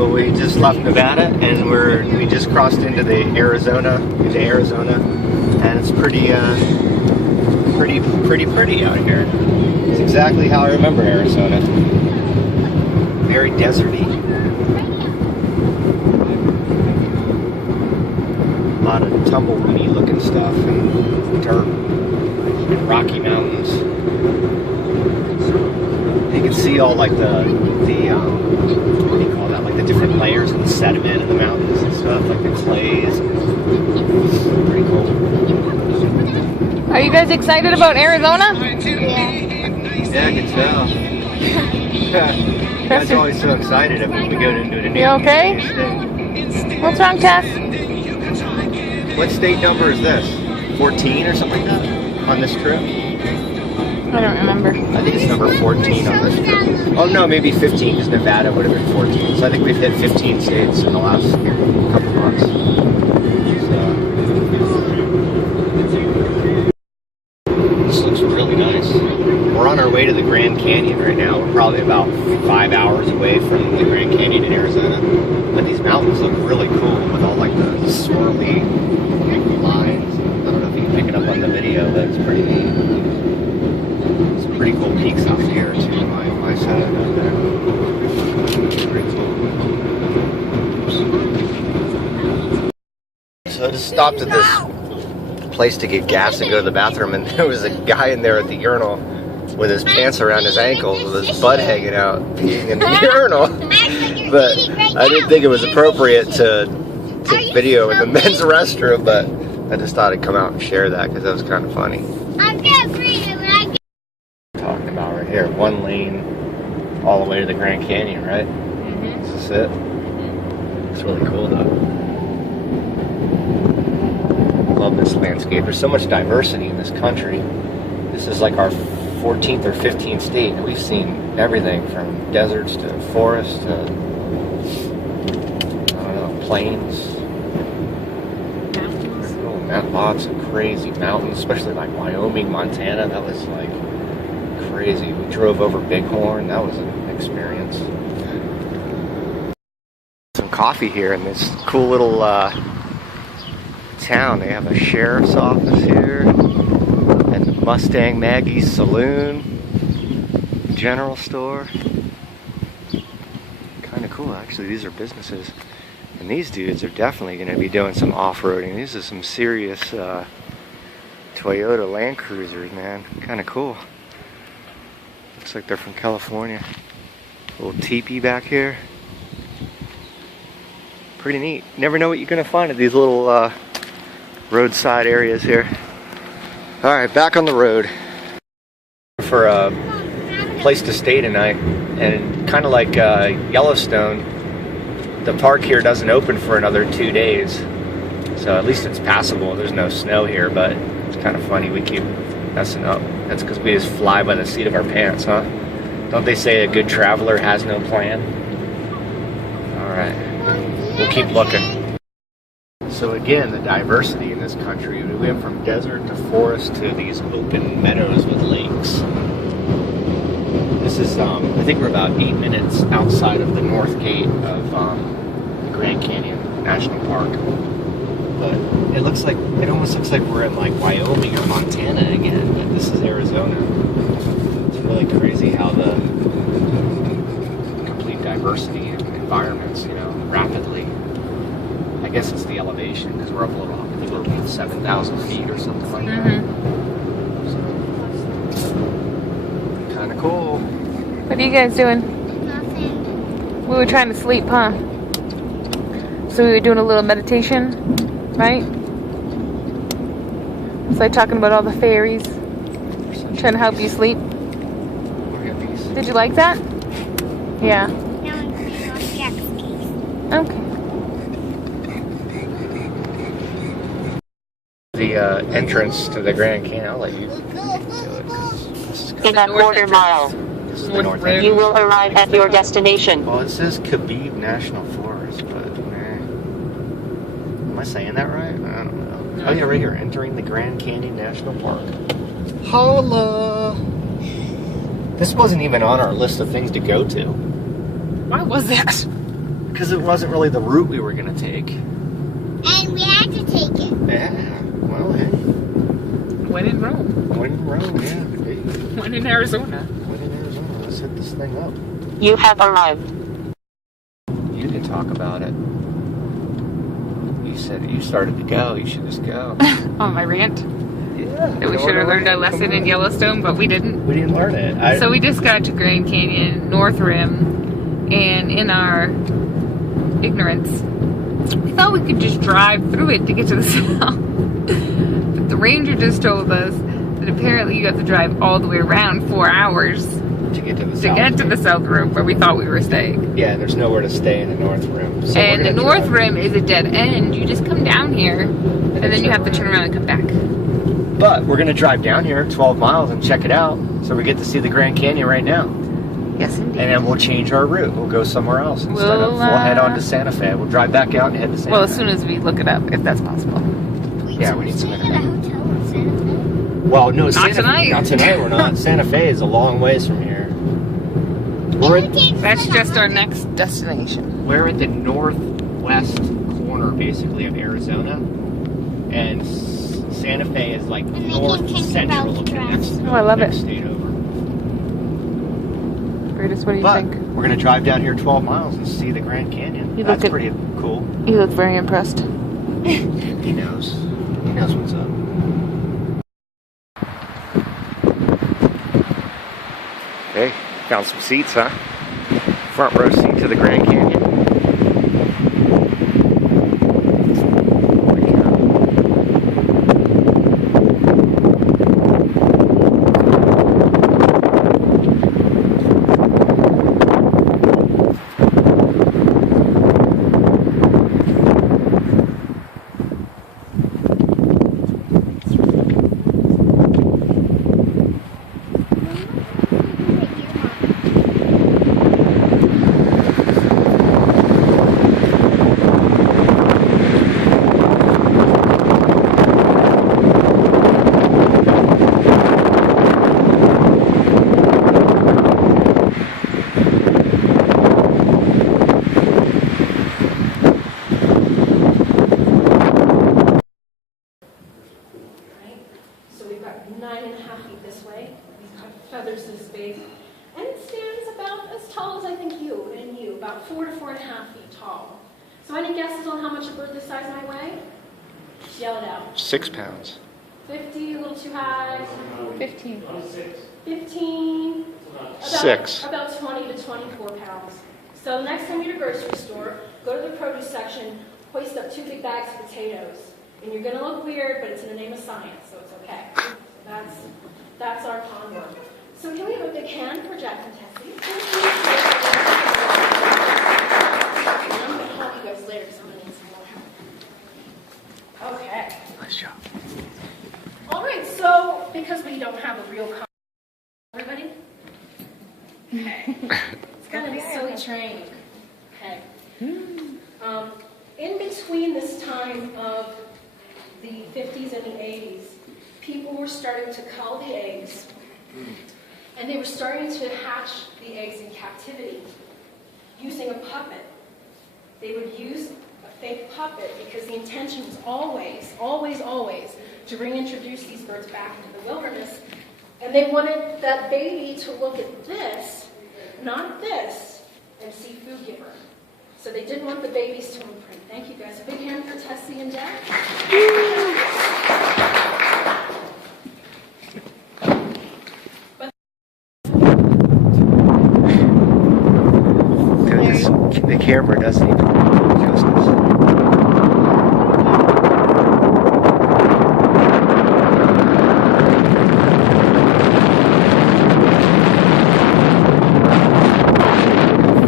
We just left Nevada and we just crossed into Arizona, and it's pretty out here. It's exactly how I remember Arizona. Very deserty. A lot of tumbleweedy looking stuff and dirt and rocky mountains. You can see all like the what do you call that? Like the different layers of the sediment in the mountains and stuff, like the clays. Pretty cool. Are you guys excited about Arizona? Yeah, I can tell. You guys are always so excited when we go into a new okay? state. What's wrong, Tess? What state number is this? 14 or something like that on this trip? I don't remember. I think it's number 14 on this trip. Oh no, maybe 15 because Nevada would have been 14. So I think we've hit 15 states in the last couple months. This looks really nice. We're on our way to the Grand Canyon right now. We're probably about 5 hours away from the Grand Canyon in Arizona. But these mountains look really cool with all like the swirly lines. I don't know if you can pick it up on the video, but it's pretty neat. Some pretty cool peaks out here too, on my side out there. Pretty cool. So I just stopped at this place to get gas and go to the bathroom, and there was a guy in there at the urinal with his pants around his ankles with his butt hanging out, peeing in the urinal. But I didn't think it was appropriate to take video in the men's restroom, but I just thought I'd come out and share that because that was kind of funny. Talking about right here, one lane all the way to the Grand Canyon, right? Is this it? It's really cool though. Love this landscape. There's so much diversity in this country. This is like our 14th or 15th state, and we've seen everything from deserts to forests to, I don't know, plains. Lots of crazy mountains, especially like Wyoming, Montana. That was like crazy. We drove over Bighorn. That was an experience. Some coffee here in this cool little town. They have a sheriff's office here and the Mustang Maggie's Saloon, general store. Kind of cool, actually. These are businesses. And these dudes are definitely going to be doing some off-roading. These are some serious Toyota Land Cruisers, man. Kind of cool. Looks like they're from California. A little teepee back here. Pretty neat. Never know what you're going to find at these little roadside areas here. Alright, back on the road. For a place to stay tonight. And kind of like Yellowstone, the park here doesn't open for another 2 days, so at least it's passable. There's no snow here, but it's kind of funny we keep messing up. That's because we just fly by the seat of our pants, huh? Don't they say a good traveler has no plan? Alright, we'll keep looking. So again, the diversity in this country. We went from desert to forest to these open meadows with lakes. This is, I think we're about 8 minutes outside of the north gate of the Grand Canyon National Park. But it almost looks like we're in like Wyoming or Montana again, but this is Arizona. It's really crazy how the complete diversity in environments, you know, rapidly. I guess it's the elevation, because we're up a little, I think we're about 7,000 feet or something like that. So, kind of cool. What are you guys doing? Nothing. We were trying to sleep, huh? So we were doing a little meditation, right? It's like talking about all the fairies, trying to help you sleep. Did you like that? Yeah. Okay. The entrance to the Grand Canyon, I'll let you do it. In a quarter mile, you will arrive at your destination. Well, it says Khabib National Forest, but am I saying that right? I don't know. Oh yeah, right here, entering the Grand Canyon National Park. Holla! This wasn't even on our list of things to go to. Why was that? Because it wasn't really the route we were gonna take. And we had to take it. Yeah, well, hey. When in Rome. When in Rome, yeah. Hey. When in Arizona. When in Arizona, let's hit this thing up. You have arrived. You can talk about it. You said you started to go, you should just go. On my rant. Yeah. That we should have learned our lesson in Yellowstone, but we didn't. We didn't learn it. So we just got to Grand Canyon, North Rim, and in our ignorance, we thought we could just drive through it to get to the south. But the ranger just told us that apparently you have to drive all the way around 4 hours to get to the to south. get to the South Rim where we thought we were staying. Yeah, there's nowhere to stay in the North Rim. So And the North Rim is a dead end. You just come down here, and then you have to turn around and come back. But we're going to drive down here 12 miles and check it out. So we get to see the Grand Canyon right now. Yes, indeed. And then we'll change our route. We'll go somewhere else instead of we'll head on to Santa Fe. We'll drive back out and head to Santa Fe. Well, as soon as we look it up, if that's possible. Yeah, we need some Staying at a internet. hotel in Santa Fe. Well, no, Not tonight. Not tonight, we're not. Santa Fe is a long ways from here. That's just our next destination. We're at the northwest corner, basically, of Arizona. And Santa Fe is like making north things central about of the dress. next, Oh, I love next it. state over. Greatest, what do you But think? we're going to drive down here 12 miles and see the Grand Canyon. You That's look at- pretty cool. You look very impressed. He knows. He knows what's up. Hey, found some seats, huh? Front row seat to the Grand Canyon. So we've got 9.5 feet this way. We've got feathers this big. And it stands about as tall as I think you, about 4 to 4.5 feet tall. So any guesses on how much a bird this size might weigh? Yell it out. 6 pounds. 50, a little too high. 15. 15. Six. About 20 to 24 pounds. So the next time you're at a grocery store, go to the produce section, hoist up 2 big bags of potatoes. And you're going to look weird, but it's in the name of science, so it's okay. That's our pond work. So can we have a big hand for Jack and Tessie? And I'm going to help you guys later because I'm going to need some more help. Okay. Nice job. All right, so because we don't have a real everybody? Okay. It's kind of a silly train. Okay. In between this time of the 50s and the 80s, people were starting to cull the eggs, and they were starting to hatch the eggs in captivity using a puppet. They would use a fake puppet because the intention was always, always, always to reintroduce these birds back into the wilderness, and they wanted that baby to look at this, not this, and see food giver. So they didn't want the babies to imprint. Thank you guys. A big hand for Tessie and Jack. The camera doesn't even do justice.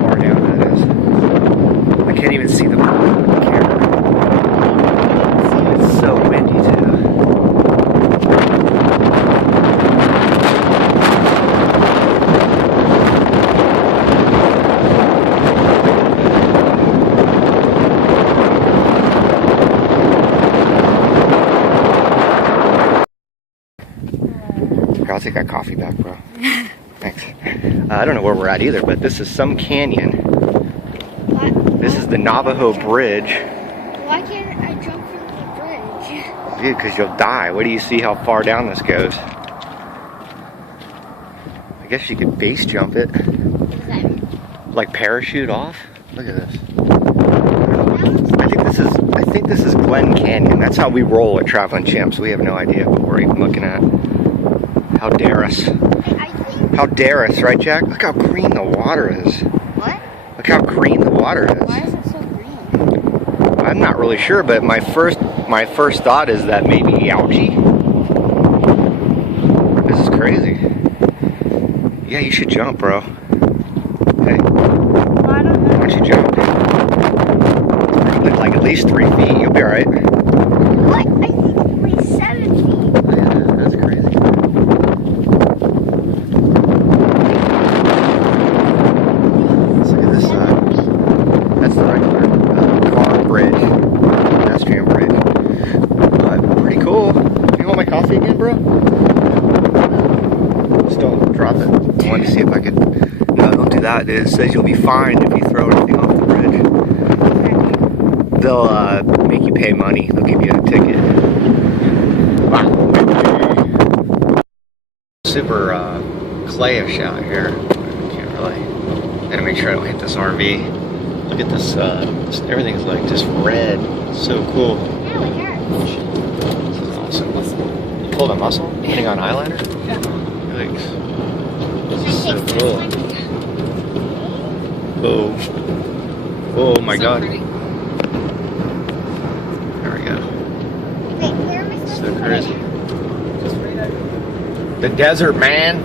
Far down that is. I can't even see the camera. It's so windy too. I'll take that coffee back, bro. Thanks. I don't know where we're at either, but this is some canyon This is the Navajo Bridge. Why can't I jump from the bridge? Dude, because you'll die. Wait till you see how far down this goes. I guess you could base jump it. What does that mean? Like parachute off. Look at this. I think this is Glen Canyon. That's how we roll at Traveling Chimps. We have no idea what we're even looking at. How dare us? How dare us, right, Jack? Look how green the water is. What? Look how green the water is. Why is it so green? I'm not really sure, but my first thought is that maybe algae. This is crazy. Yeah, you should jump, bro. Hey, Well, I don't know. why don't you jump? Like at least 3 feet. You'll be all right. What? I think it weighs 7 feet. Yeah, that's crazy. Let's look at this side. That's the regular car bridge, pedestrian bridge. Pretty cool. You want my coffee again, bro? Just don't drop it. I wanted to see if I could. No, don't do that. It says you'll be fined if you throw anything off the bridge. They'll make you pay money. They'll give you a ticket. Wow. Super clayish out here. Can't really. Gotta make sure I don't hit this RV. Look at this. Everything's like just red. It's so cool. Ow, it hurts. This is awesome. You pulled a muscle? Putting on eyeliner? Yeah. Yikes. This is so cool. Oh. Oh my god. Pretty. There we go. Wait, where am I supposed So to put crazy. it? Just right there. The desert, man.